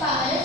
power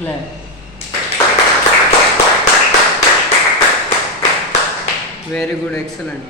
Clap. Very good, excellent.